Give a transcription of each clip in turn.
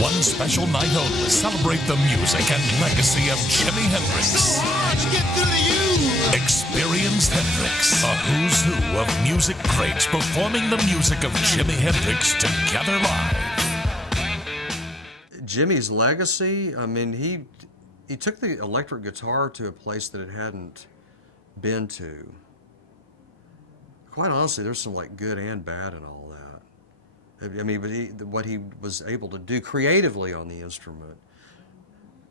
One special night only. Celebrate the music and legacy of Jimi Hendrix. So hard to get through to you. Experience Hendrix, a who's who of music greats performing the music of Jimi Hendrix together live. Jimmy's legacy, I mean, he took the electric guitar to a place that it hadn't been to. Quite honestly, there's some like good and bad in all that. I mean, but what he was able to do creatively on the instrument,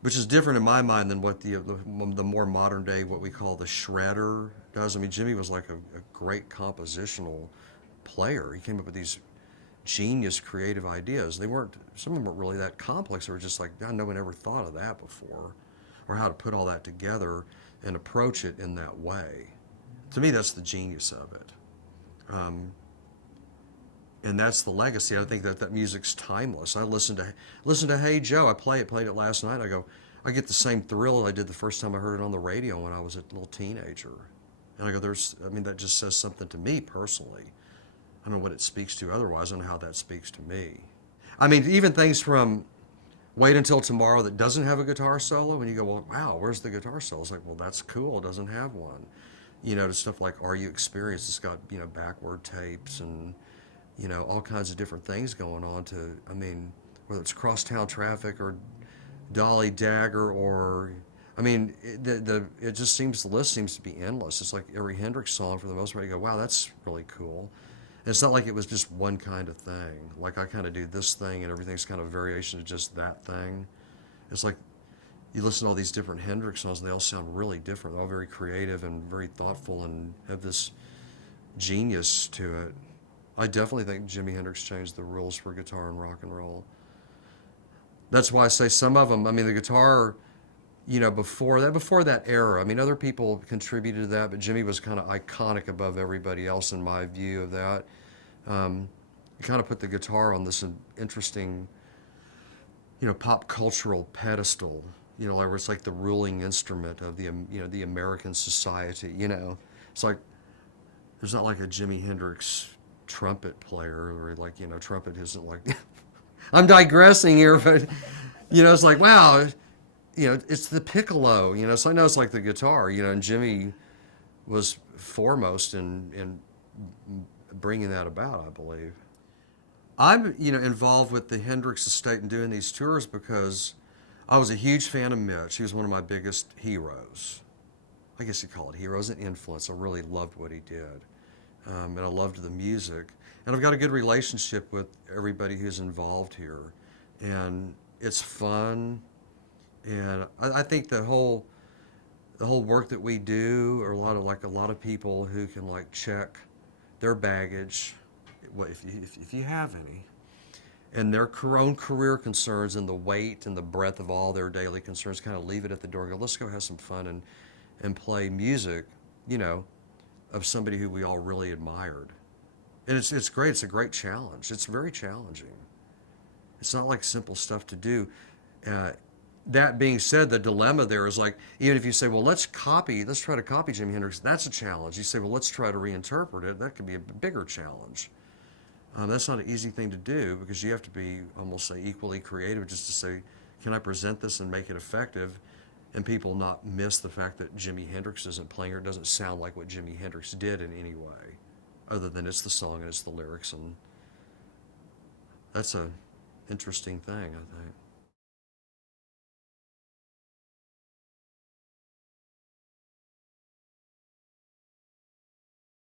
which is different in my mind than what the more modern day, what we call the shredder does. I mean, Jimmy was like a great compositional player. He came up with these genius creative ideas. Some of them weren't really that complex. They were just like, God, no one ever thought of that before, or how to put all that together and approach it in that way. To me, that's the genius of it. And that's the legacy. I think that music's timeless. I listen to Hey Joe. I played it last night. I get the same thrill I did the first time I heard it on the radio when I was a little teenager. And I go, that just says something to me personally. I don't know what it speaks to otherwise. I don't know how that speaks to me. I mean, even things from Wait Until Tomorrow that doesn't have a guitar solo, and you go, well, wow, where's the guitar solo? It's like, well, that's cool. It doesn't have one. You know, to stuff like Are You Experienced? It's got, backward tapes and, all kinds of different things going on I mean, whether it's Crosstown Traffic or Dolly Dagger or, I mean, the list seems to be endless. It's like every Hendrix song for the most part, you go, wow, that's really cool. And it's not like it was just one kind of thing. Like I kind of do this thing and everything's kind of a variation of just that thing. It's like you listen to all these different Hendrix songs and they all sound really different. They're all very creative and very thoughtful and have this genius to it. I definitely think Jimi Hendrix changed the rules for guitar and rock and roll. That's why I say some of them, I mean, the guitar, before that era, I mean, other people contributed to that, but Jimmy was kind of iconic above everybody else in my view of that. He kind of put the guitar on this interesting, pop cultural pedestal, where it's like the ruling instrument of the American society, It's like, there's not like a Jimi Hendrix trumpet player or like, trumpet isn't like, I'm digressing here, but, it's like, wow, it's the piccolo, so I know it's like the guitar, and Jimmy was foremost in bringing that about, I believe. I'm, involved with the Hendrix estate and doing these tours because I was a huge fan of Mitch. He was one of my biggest heroes. I guess you call it heroes, an influence. I really loved what he did. And I loved the music. And I've got a good relationship with everybody who's involved here. And it's fun. And I think the whole work that we do, or a lot of people who can check their baggage, if you have any, and their own career concerns and the weight and the breadth of all their daily concerns, kind of leave it at the door. Go, let's go have some fun and play music, of somebody who we all really admired. And it's great. It's a great challenge. It's very challenging. It's not like simple stuff to do. That being said, the dilemma there is like, even if you say, well, let's try to copy Jimi Hendrix, that's a challenge. You say, well, let's try to reinterpret it. That could be a bigger challenge. That's not an easy thing to do because you have to be almost equally creative just to say, can I present this and make it effective? And people not miss the fact that Jimi Hendrix isn't playing or it doesn't sound like what Jimi Hendrix did in any way, other than it's the song and it's the lyrics. And that's an interesting thing, I think.